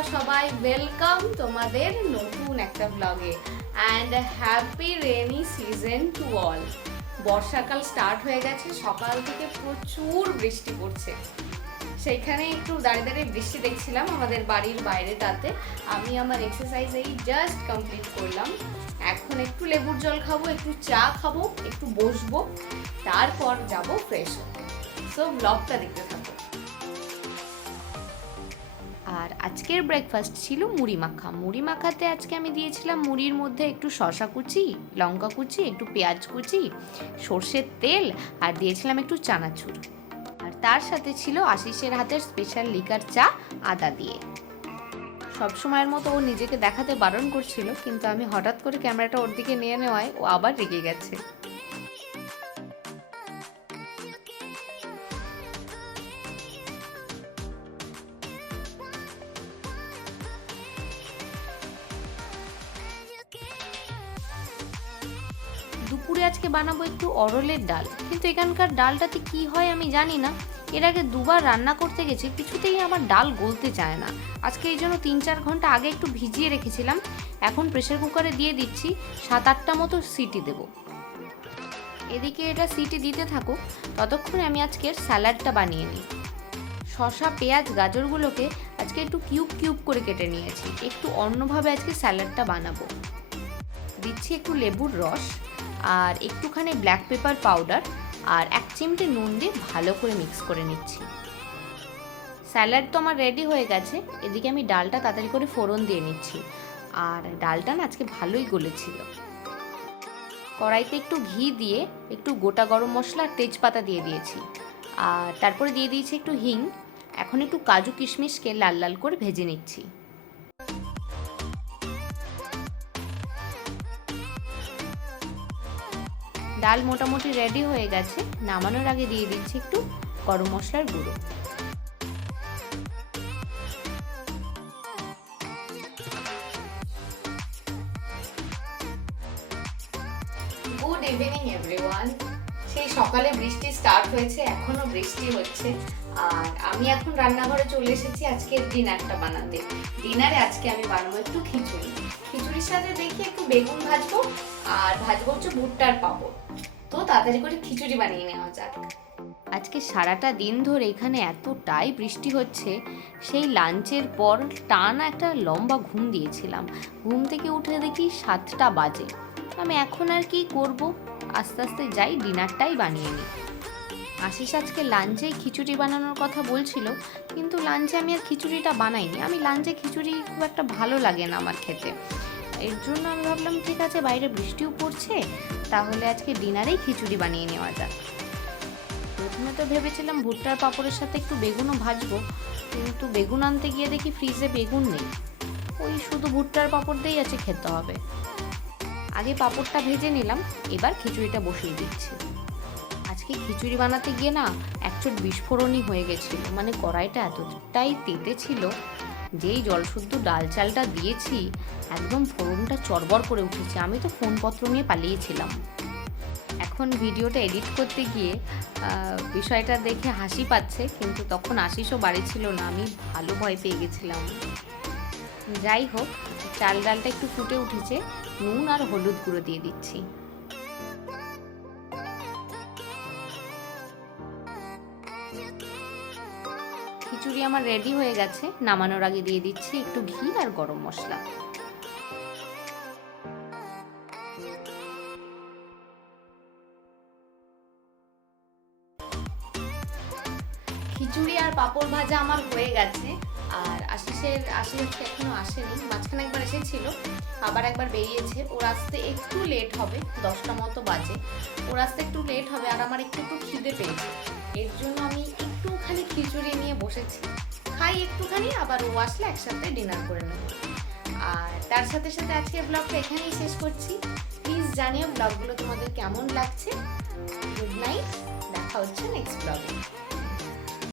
তোমরা সবাই ওয়েলকাম তোমাদের নতুন একটা ব্লগে and happy rainy season to all. বর্ষাকাল স্টার্ট হয়ে গেছে, সকাল থেকে প্রচুর বৃষ্টি পড়ছে। সেইখানে একটু দাঁড়িয়ে দাঁড়িয়ে বৃষ্টি দেখছিলাম আমাদের বাড়ির বাইরেটাতে। আমি আমার এক্সারসাইজ এই জাস্ট কমপ্লিট করলাম। এখন একটু লেবুর জল খাবো, একটু চা খাবো, একটু বসবো, তারপর যাব ফ্রেশ হতে। সো ব্লগটা দেখতে থাকো। আর আজকের ব্রেকফাস্ট ছিল মুড়ি মাখা। মুড়ি মাখাতে আজকে আমি দিয়েছিলাম মুড়ির মধ্যে একটু শসা কুচি, লঙ্কা কুচি, একটু পেঁয়াজ কুচি, সর্ষের তেল, আর দিয়েছিলাম একটু চানাচুর। আর তার সাথে ছিল আশিসের হাতের স্পেশাল লিকার চা আদা দিয়ে। সবসময়ের মতো ও নিজেকে দেখাতে বারণ করছিল, কিন্তু আমি হঠাৎ করে ক্যামেরাটা ওর দিকে নিয়ে নেওয়ায় ও আবার রেগে গেছে। দুপুরে আজকে বানাবো একটু অরলের ডাল, কিন্তু এখানকার ডালটাতে কি হয় আমি জানি না। এর আগে দুবার রান্না করতে গেছি, কিছুতেই আমার ডাল গলতে চায় না। আজকে এই জন্য 3-4 ঘন্টা আগে একটু ভিজিয়ে রেখেছিলাম। এখন প্রেসার কুকারে দিয়ে দিচ্ছি, 7-8টা মতো সিটি দেব। এদিকে এটা সিটি দিতে থাকুক, ততক্ষণে আমি আজকের স্যালাডটা বানিয়ে নিই। শসা, পেঁয়াজ, গাজরগুলোকে আজকে একটু কিউব কিউব করে কেটে নিয়েছি। একটু অন্যভাবে আজকে স্যালাডটা বানাবো। দিচ্ছি একটু লেবুর রস আর একটুখানি ব্ল্যাক পেপার পাউডার আর 1 চিমটে নুন দিয়ে ভালো করে মিক্স করে নিচ্ছি। স্যালাড তো আমার রেডি হয়ে গেছে। এদিকে আমি ডালটা তাড়াতাড়ি করে ফোড়ন দিয়ে নিচ্ছি। আর ডালটা না আজকে ভালোই গলেছিল। কড়াইতে একটু ঘি দিয়ে একটু গোটা গরম মশলা আর তেজপাতা দিয়ে দিয়েছি। আর তারপরে দিয়ে দিয়েছি একটু হিং। এখন একটু কাজু কিশমিশকে লাল লাল করে ভেজে নিচ্ছি। ডাল মোটামুটি রেডি হয়ে গেছে। নামানোর আগে দিয়ে দিচ্ছি একটু গরম মশলার গুঁড়ো। Good evening everyone. সেই সকালে বৃষ্টি স্টার্ট হয়েছে, এখনো বৃষ্টি হচ্ছে। আর আমি এখন রান্নাঘরে চলে এসেছি আজকের ডিনারটা বানাতে। ডিনারে আজকে আমি বানাবো একটু খিচুড়ি। খিচুড়ির সাথে দেখি একটু বেগুন ভাজবো আর ভাজবো হচ্ছে ভুট্টার পাঁপড়। তো তাড়াতাড়ি করে খিচুড়ি বানিয়ে নেওয়া যাক। আজকে সারাটা দিন ধরে এখানে এতটাই বৃষ্টি হচ্ছে, সেই লাঞ্চের পর টানা একটা লম্বা ঘুম দিয়েছিলাম। ঘুম থেকে উঠে দেখি 7টা বাজে। আমি এখন আর কি করব, আস্তে আস্তে যাই ডিনারটাই বানিয়ে নিই। আশিস আজকে লাঞ্চেই খিচুড়ি বানানোর কথা বলছিল, কিন্তু লাঞ্চে আমি আর খিচুড়িটা বানাইনি। আমি লাঞ্চে খিচুড়ি খুব একটা ভালো লাগে না আমার খেতে। এর জন্য আমি ভাবলাম ঠিক আছে, বাইরে বৃষ্টিও পড়ছে, তাহলে আজকে ডিনারেই খিচুড়ি বানিয়ে নেওয়া যাক। প্রথমে তো ভেবেছিলাম ভুট্টার পাঁপড়ের সাথে একটু বেগুনও ভাজবো, কিন্তু বেগুন আনতে গিয়ে দেখি ফ্রিজে বেগুন নেই। ওই শুধু ভুট্টার পাঁপড় দিয়েই আছে খেতে হবে। আগে পাঁপড়টা ভেজে নিলাম, এবার খিচুড়িটা বসিয়ে দিচ্ছি। আজকে খিচুড়ি বানাতে গিয়ে না একচোট বিস্ফোরণই হয়ে গেছিলো। মানে কড়াইটা এতটাই তেতে ছিল, যেই জলশুদ্ধ ডাল চালটা দিয়েছি একদম ফোড়নটা চড়বড় করে উঠেছে। আমি তো ফোনপত্র নিয়ে পালিয়েছিলাম। এখন ভিডিওটা এডিট করতে গিয়ে বিষয়টা দেখে হাসি পাচ্ছে, কিন্তু তখন আশিসও বাড়ি ছিল না। আমি ভালো ভয় পেয়ে গেছিলাম। যাই হোক, চাল ডালটা একটু ফুটে উঠেছে, নুন আর হলুদ গুঁড়ো দিয়ে দিচ্ছি। খিচুড়ি আমার রেডি হয়ে গেছে। নামানোর আগে দিয়ে দিচ্ছি একটু ঘি আর গরম মশলা। খিচুড়ি আর পাঁপড় ভাজা আমার হয়ে গেছে। আর আশিস হচ্ছে এখনো আসেনি। মাঝখানে একবার এসেছিল, আবার একবার বেরিয়েছে। ওর আসতে একটু লেট হবে, 10টা মতো বাজে। ওর আসতে একটু লেট হবে, আর আমার একটু খিদে পেয়েছে। এর জন্য আমি একটুখানি খিচুড়ি নিয়ে বসেছি। খাই একটুখানি, আবার ও আসলে একসাথে ডিনার করে নেব। আর তার সাথে সাথে আজকে ব্লগটা এখানেই শেষ করছি। প্লিজ জানিও ব্লগগুলো তোমাদের কেমন লাগছে। গুড নাইট, দেখা হচ্ছে নেক্সট ব্লগে।